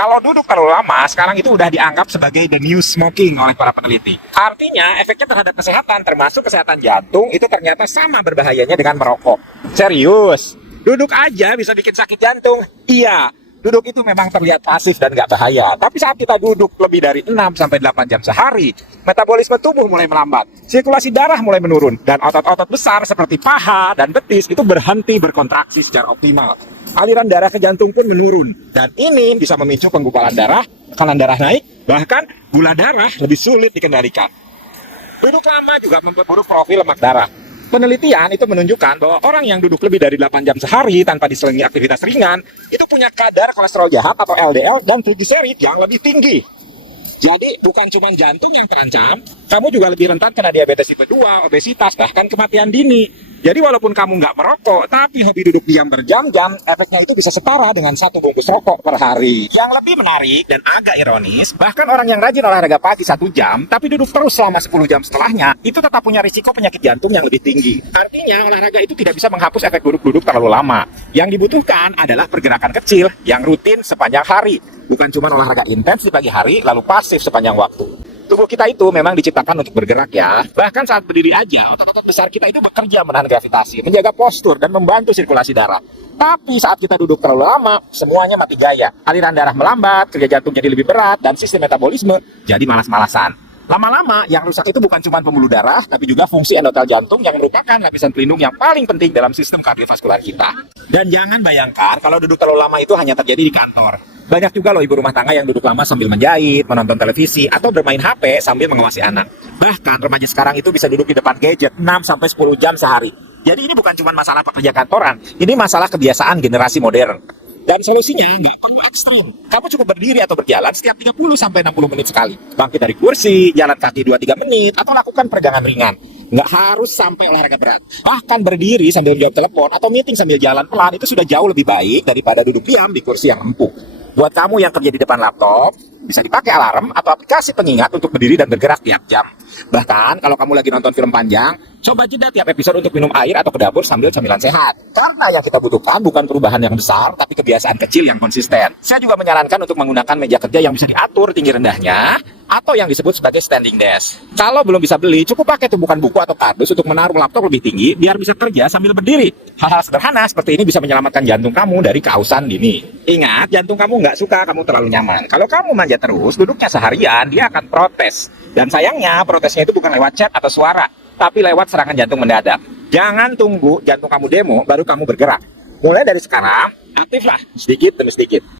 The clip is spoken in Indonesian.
Kalau duduk terlalu lama, sekarang itu udah dianggap sebagai the new smoking oleh para peneliti. Artinya, efeknya terhadap kesehatan, termasuk kesehatan jantung, itu ternyata sama berbahayanya dengan merokok. Serius, duduk aja bisa bikin sakit jantung. Iya, duduk itu memang terlihat pasif dan nggak bahaya. Tapi saat kita duduk lebih dari 6-8 jam sehari, metabolisme tubuh mulai melambat, sirkulasi darah mulai menurun, dan otot-otot besar seperti paha dan betis itu berhenti berkontraksi secara optimal. Aliran darah ke jantung pun menurun, dan ini bisa memicu penggumpalan darah, tekanan darah naik, bahkan gula darah lebih sulit dikendalikan. Duduk lama juga memperburuk profil lemak darah. Penelitian itu menunjukkan bahwa orang yang duduk lebih dari 8 jam sehari tanpa diselingi aktivitas ringan itu punya kadar kolesterol jahat atau LDL dan trigliserid yang lebih tinggi. Jadi bukan cuma jantung yang terancam, kamu juga lebih rentan kena diabetes tipe 2, obesitas, bahkan kematian dini. Jadi walaupun kamu nggak merokok, tapi hobi duduk diam berjam-jam, efeknya itu bisa setara dengan 1 bungkus rokok per hari. Yang lebih menarik dan agak ironis, bahkan orang yang rajin olahraga pagi 1 jam, tapi duduk terus selama 10 jam setelahnya, itu tetap punya risiko penyakit jantung yang lebih tinggi. Artinya olahraga itu tidak bisa menghapus efek buruk duduk terlalu lama. Yang dibutuhkan adalah pergerakan kecil yang rutin sepanjang hari. Bukan cuma olahraga intens di pagi hari, lalu pasif sepanjang waktu. Tubuh kita itu memang diciptakan untuk bergerak ya. Bahkan saat berdiri aja, otot-otot besar kita itu bekerja menahan gravitasi, menjaga postur, dan membantu sirkulasi darah. Tapi saat kita duduk terlalu lama, semuanya mati gaya. Aliran darah melambat, kerja jantung jadi lebih berat, dan sistem metabolisme jadi malas-malasan. Lama-lama, yang rusak itu bukan cuma pembuluh darah, tapi juga fungsi endotel jantung yang merupakan lapisan pelindung yang paling penting dalam sistem kardiovaskular kita. Dan jangan bayangkan kalau duduk terlalu lama itu hanya terjadi di kantor. Banyak juga loh ibu rumah tangga yang duduk lama sambil menjahit, menonton televisi, atau bermain HP sambil mengawasi anak. Bahkan remaja sekarang itu bisa duduk di depan gadget 6-10 jam sehari. Jadi ini bukan cuma masalah pekerja kantoran, ini masalah kebiasaan generasi modern. Dan solusinya nggak perlu ekstrim. Kamu cukup berdiri atau berjalan setiap 30-60 menit sekali. Bangkit dari kursi, jalan kaki 2-3 menit, atau lakukan peregangan ringan. Nggak harus sampai olahraga berat. Bahkan berdiri sambil jawab telepon atau meeting sambil jalan pelan itu sudah jauh lebih baik daripada duduk diam di kursi yang empuk. Buat kamu yang kerja di depan laptop, bisa dipakai alarm atau aplikasi pengingat untuk berdiri dan bergerak tiap jam. Bahkan kalau kamu lagi nonton film panjang, coba jeda tiap episode untuk minum air atau ke dapur sambil camilan sehat. Karena yang kita butuhkan bukan perubahan yang besar, tapi kebiasaan kecil yang konsisten. Saya juga menyarankan untuk menggunakan meja kerja yang bisa diatur tinggi rendahnya, atau yang disebut sebagai standing desk. Kalau belum bisa beli, cukup pakai tumpukan buku atau kardus untuk menaruh laptop lebih tinggi, biar bisa kerja sambil berdiri. Hal-hal sederhana seperti ini bisa menyelamatkan jantung kamu dari kausan dini. Ingat, jantung kamu nggak suka kamu terlalu nyaman. Kalau kamu manja terus, duduknya seharian, dia akan protes. Dan sayangnya, protesnya itu bukan lewat chat atau suara, tapi lewat serangan jantung mendadak. Jangan tunggu jantung kamu demo, baru kamu bergerak. Mulai dari sekarang, aktiflah sedikit demi sedikit.